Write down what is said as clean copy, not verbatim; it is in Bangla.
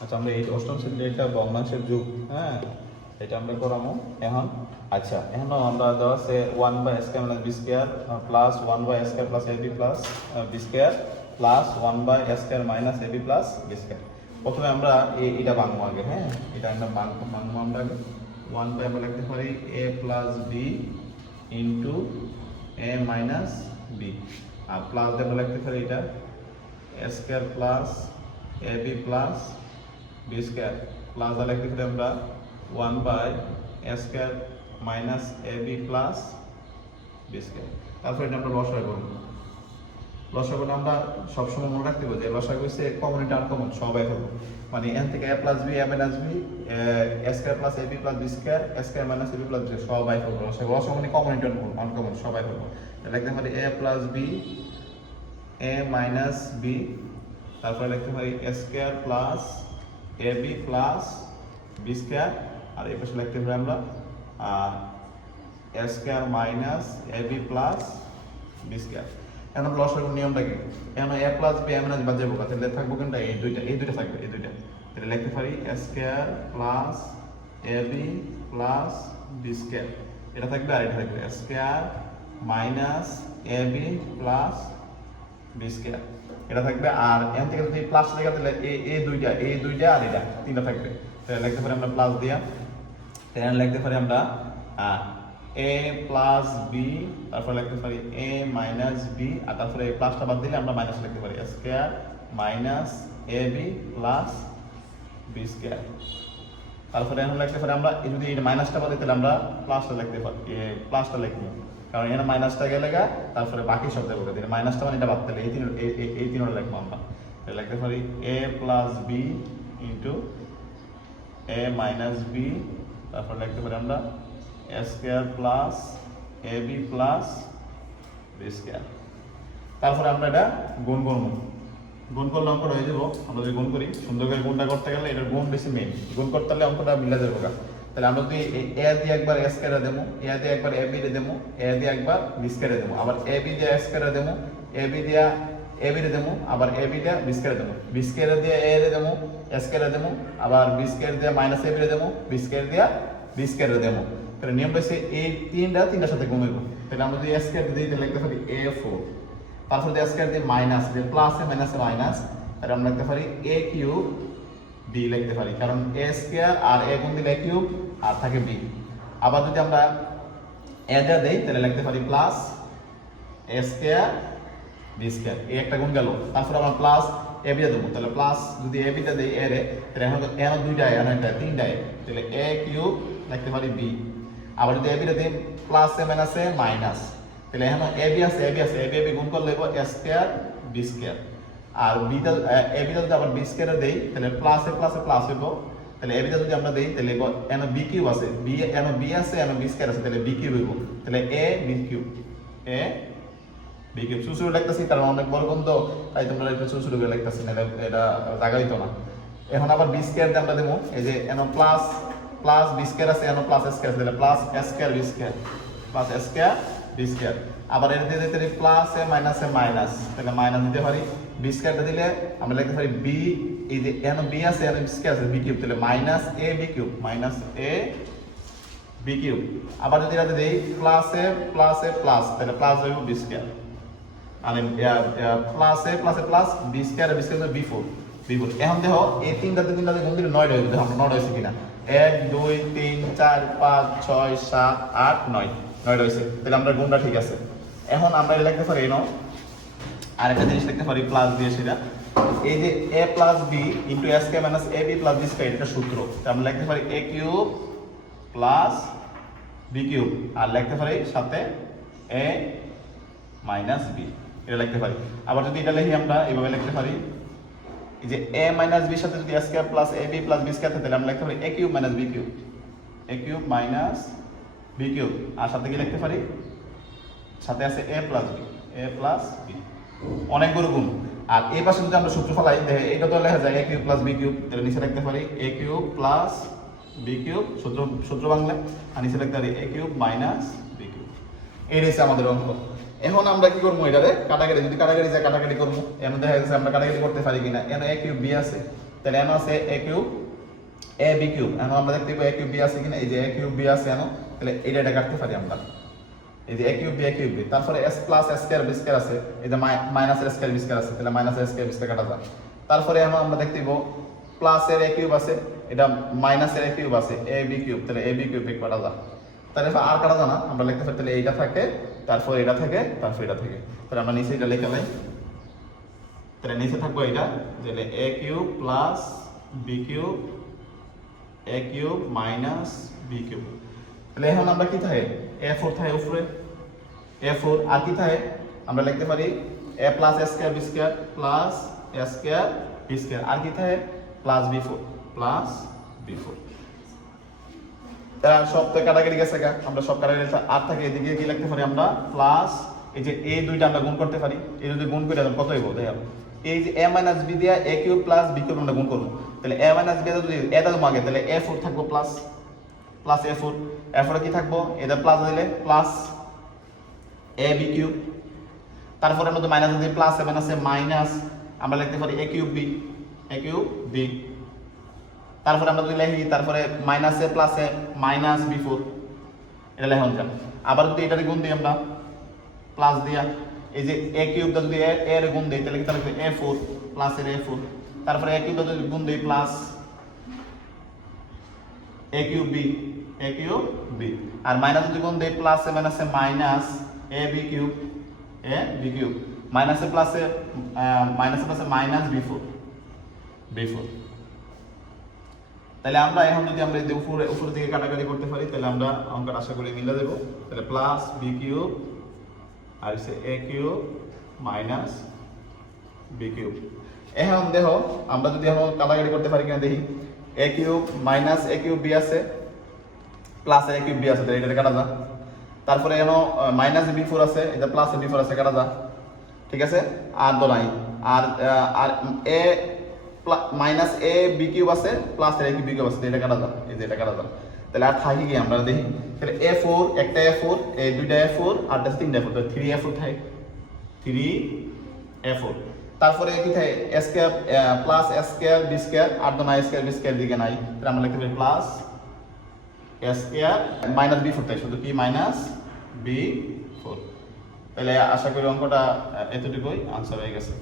আচ্ছা আমরা এই অষ্টম শ্রেণীর একটা ভগ্নাংশের যুগ, হ্যাঁ এটা আমরা করামো এখন। আচ্ছা এখন আমরা দেওয়া আছে 1/স্কয়ার মাইনাস বি স্কয়ার প্লাস 1/স্কয়ার plus ab plus b square plus 1/স্কয়ার minus ab plus b square. প্রথমে আমরা এটা ভাঙবো আগে, হ্যাঁ এটা আমরা ভাঙবো আমরা আগে। 1/, আমরা লিখতে পারি a plus b into a minus b, আর প্লাস দিয়ে আমরা লিখতে পারি এটা a square plus ab plus b square plus দিয়ে লিখতে পারি আমরা 1/a square minus ab plus b square. তারপর এটা আমরা লসাগু করব। লসাগু আমরা সবসময় মনে রাখতে হবে যে লসাগু হচ্ছে কমন ইন্টু আনকমন সবাই করব, মানে এন থেকে a plus b a minus b a square plus ab plus b square a square minus ab plus b সবাই করব। লসাগু মানে কমন ইন্টু আনকমন সবাই করব। লিখতে পারি a plus b a minus b, তারপরে লিখতে পারি a square plus ab plus b square, আর এই পাশে লিখতে পারি আমরা a square minus ab plus b square. এখন আমরা লসাগুর নিয়মটা কি, এখন a plus b a minus বাদ যাবো, তাহলে থাকবো কোনটা, এই দুইটা থাকবে, এই দুইটা। তাহলে লিখতে পারি a square plus ab plus b square, এটা থাকবে, আর এটা থাকবে a square minus ab plus b square, এটা থাকবে। আর এখান থেকে যদি প্লাস লেখা তাহলে এই দুইটা আর এটা তিনটা থাকবে। তাহলে লিখতে পারি আমরা প্লাস দিয়া, তাহলে লিখতে পারি আমরা a প্লাস বি, তারপরে লিখতে পারি a মাইনাস বি, আর তারপরে এই প্লাসটা বাদ দিলে আমরা মাইনাস লিখতে পারি a square minus ab plus b square. তারপরে এখন লিখতে পারি আমরা যদি এই মাইনাসটা বাদ দিই তাহলে আমরা প্লাসটা লিখতে পারি, প্লাসটা লিখবো, কারণ এখানে মাইনাসটা গেলে তারপরে বাকি সব দেবো, মাইনাসটা মানে এটা বাদ দিলে এই তিনটা লিখবো আমরা। তাহলে লিখতে পারি a plus b into a minus b, তারপর লিখতে পারি আমরা a square plus ab plus b square. তারপরে আমরা এটা গুণ করবো, গুণ করলে অঙ্কটা হয়ে যাবো। আমরা যদি গুণ করি, সুন্দর করে গুণটা করতে গেলে এটার গুণ বেশি মেন, গুণ করতে হলে অঙ্কটা মিলে যাবো। তাহলে আমরা যদি a দিয়ে একবার a স্কয়ারে দেবো, a দিয়ে একবার ab রে দেবো, a দিয়ে একবার b স্কয়ারে দেবো, আবার ab দিয়ে a স্কয়ারে দেবো, ab দিয়ে ab রে দেবো, আবার ab দিয়ে b স্কয়ারে দেবো, b স্কয়ারে দিয়ে a রে দেবো, a স্কয়ারে দেবো, আবার b স্কয়ার দিয়ে মাইনাস ab রে দেবো, b স্কয়ার দিয়ে b স্কয়ারে দেবো। তাহলে নিয়ম হচ্ছে এই তিনটার সাথে গুণ হইব। তাহলে আমরা যদি a স্কয়ার দিই তাহলে লিখতে পারি a4, তারপর যদি a স্কয়ার দিয়ে মাইনাস, যে প্লাসে মাইনাসে মাইনাস, তাহলে আমরা লিখতে পারি a কিউব b লিখতে পারি, কারণ a স্কয়ার আর a গুণ দিলে a কিউব আর থাকে b। আবার যদি আমরা a যা দেই তাহলে লিখতে পারি plus a square b square, এই একটা গুণ গেল। তারপর আমরা প্লাস a b দেবো, তাহলে প্লাস যদি a b টা দেই a রে, তাহলে এখন এন দুইটা এন একটা তিনটা, তাহলে a কিউব লিখতে পারি b। আবার যদি a b টা দেই plus a minus a minus, তাহলে এখন a b আছে a b গুণ করলে a স্কয়ার b স্কয়ার, আর b টা a b টা যদি আবার b স্কয়ারে দেই তাহলে প্লাস এ প্লাস হইব। তাহলে a b টা যদি আমরা দেই তাহলে এন b কিউব আছে, b এন b আছে, এন b স্কয়ার আছে, তাহলে b কিউব হইব। তাহলে a b কিউব ছোট লিখতেছি কারণ অনেক বড় গুণ তো, তাই তোমরা একটু ছোট করে লিখতেছি, না এটা জায়গা দিত না। এখন আবার b স্কয়ার দিয়ে আমরা দেবো, এই যে এন প্লাস b স্কয়ার আছে, এন প্লাস a স্কয়ার, তাহলে plus a square b square plus a square b square. আবার এর দিয়ে দিতে পারি প্লাস এ মাইনাস, তাহলে মাইনাস দিতে পারি, b স্কয়ারটা দিলে আমরা লিখতে পারি b, এই যে এন b আছে, এন b স্কয়ার আছে, b কিউব, তাহলে minus a b cube b cube. আবার যদি এটা দেই প্লাস এ প্লাস, তাহলে প্লাস হইব b স্কয়ার, মানে plus a plus b square b square b4। এখন দেখো এই তিনটাতে গুণ দিলে 9 হয়ে যাবে, আমরা 9 হয়েছে কিনা, 1 2 3 4 5 6 7 8 9 হয়েছে, তাহলে আমরা গুণটা ঠিক আছে। এখন আমরা লিখতে পারি আরেকটা জিনিস লিখতে পারি প্লাস দিয়ে, সেটা এই যে a plus b into a square minus ab plus b square, এটা সূত্র। আমরা লিখতে পারি a cube plus b cube, আর লিখতে পারি সাথে a মাইনাস b, এটা লিখতে পারি। আবার যদি এটা লিখি আমরা এইভাবে লিখতে পারি, এই যে a মাইনাস b সাথে যদি a square plus ab plus b square থাকে, তাহলে আমরা লিখতে পারি a cube minus b cube, a cube minus b cube, আর সাথে কি লিখতে পারি, সাথে আছে a প্লাস b, অনেক বড় গুণ। আর এই পাশে যদি আমরা সূত্র ফেলাই, এটা তো লেখা যায় a cube plus b cube, তাহলে নিচে লিখতে পারি a cube plus b cube, সূত্র বাংলা, আর নিচে লিখতে পারি a cube minus b cube. এই রয়েছে আমাদের অঙ্ক। এখন আমরা কি করবো, এটারে কাটাকাটি, যদি কাটাকাটি যায় কাটাকাটি করবো, এমন দেখা যাচ্ছে আমরা কাটাকাটি করতে পারি কিনা। এখানে a কিউব b আছে, তাহলে এখানে আছে a cube a b cube, এখন আমরা দেখতে পাবো a কিউব b আছে কিনা, এই যে a কিউব b আছে এখন, তাহলে এটা কাটতে পারি আমরা, এই যে a কিউব b, তারপরে s plus s square b square আছে, এই যে minus s square b square আছে, তাহলে minus s square b square কাটা যায়। তারপরে এখন আমরা দেখতে পাবো প্লাস এর a কিউব আছে, এটা মাইনাস এর a কিউব আছে, a b কিউব, তাহলে a b কিউব কাটা যায়। তাহলে আর কাটা যায় না, আমরা লিখতে পারি তাহলে এইটা থাকে, তারপর এটা থাকে, তারপর এটা থাকে, তাহলে আমরা নিচে এটা লিখে লাই, তাহলে নিচে থাকবো এটা, তাহলে a cube plus b cube a cube minus b cube. তাহলে এখন আমরা কি থাকে a4 থাকে উপরে, a4 আর কি থাকে আমরা লিখতে পারি a plus s square b square plus s square b square, আর কি থাকে প্লাস b4 প্লাস b4। সব তো কাটাকাটি গেছে গা, আমরা সব কাটাকাটি আর থাকে, এদিকে কি লিখতে পারি আমরা প্লাস, এই যে এই দুইটা আমরা গুণ করতে পারি, এই যদি গুণ করে কত হইব দেখো, এই যে a মাইনাস b দিয়া a cube plus b cube আমরা গুণ করব, তাহলে a মাইনাস b যদি এটা দেবো আগে, তাহলে a4 থাকবো প্লাস প্লাস a4, এরপরে কি থাকবো এটা প্লাস দিলে প্লাস a b কিউব, তারপরে আমরা তো মাইনাস দিয়ে প্লাস 7 আছে মাইনাস, আমরা লিখতে পারি a কিউব b, তারপরে আমরা যদি লিখি তারপরে minus A plus a minus b4, এটা লেখন যান। আবার যদি এটারে গুণ দিই আমরা প্লাস দিয়া, এই যে a কিউবটা যদি a এর গুণ দেই তাহলে কি তাহলে a4 প্লাস এর a4, তারপরে a কিউবটা যদি গুণ দেই প্লাস a কিউব b, আর মাইনাস যদি গুণ দেই plus a minus a minus a b cube minus a প্লাসে মাইনাস b4। তাহলে আমরা এখন যদি আমরা এই উপরের দিকে কাটাকাটি করতে পারি, তাহলে আমরা অঙ্কটা আশা করি মিলে দেব, তাহলে প্লাস b কিউব আর হচ্ছে a cube minus b cube. এখন দেখো আমরা যদি এখন কাটাকাটি করতে পারি কিনা দেখি, a cube minus a cube b আছে প্লাস a কিউব b আছে, তাহলে এটা কাটা যা, তারপরে এখন মাইনাস b4 আছে, এটা প্লাস b4 আছে, কাটা যা, ঠিক আছে, আর তো নাই, আর a minus a b cube আছে plus a cube b cube আছে, এটা কাটা যা, এই যে এটা কাটা যা, তাহলে আর থাকি কি আমরা দেখি, তাহলে a4 একটা a4, এই দুইটা a4 আর তিনটা a4, তাহলে 3a4 থাকে, 3a4, তারপরে কি থাকে s square plus s square b square, আর তো নাই স্কয়ার b স্কয়ার দিকে নাই, তাহলে আমরা লিখতে পারি plus s square minus b4 থাকে, শুধু কি মাইনাস b4। তাহলে আশা করি অঙ্কটা এতটুকুই আনসার হয়ে গেছে।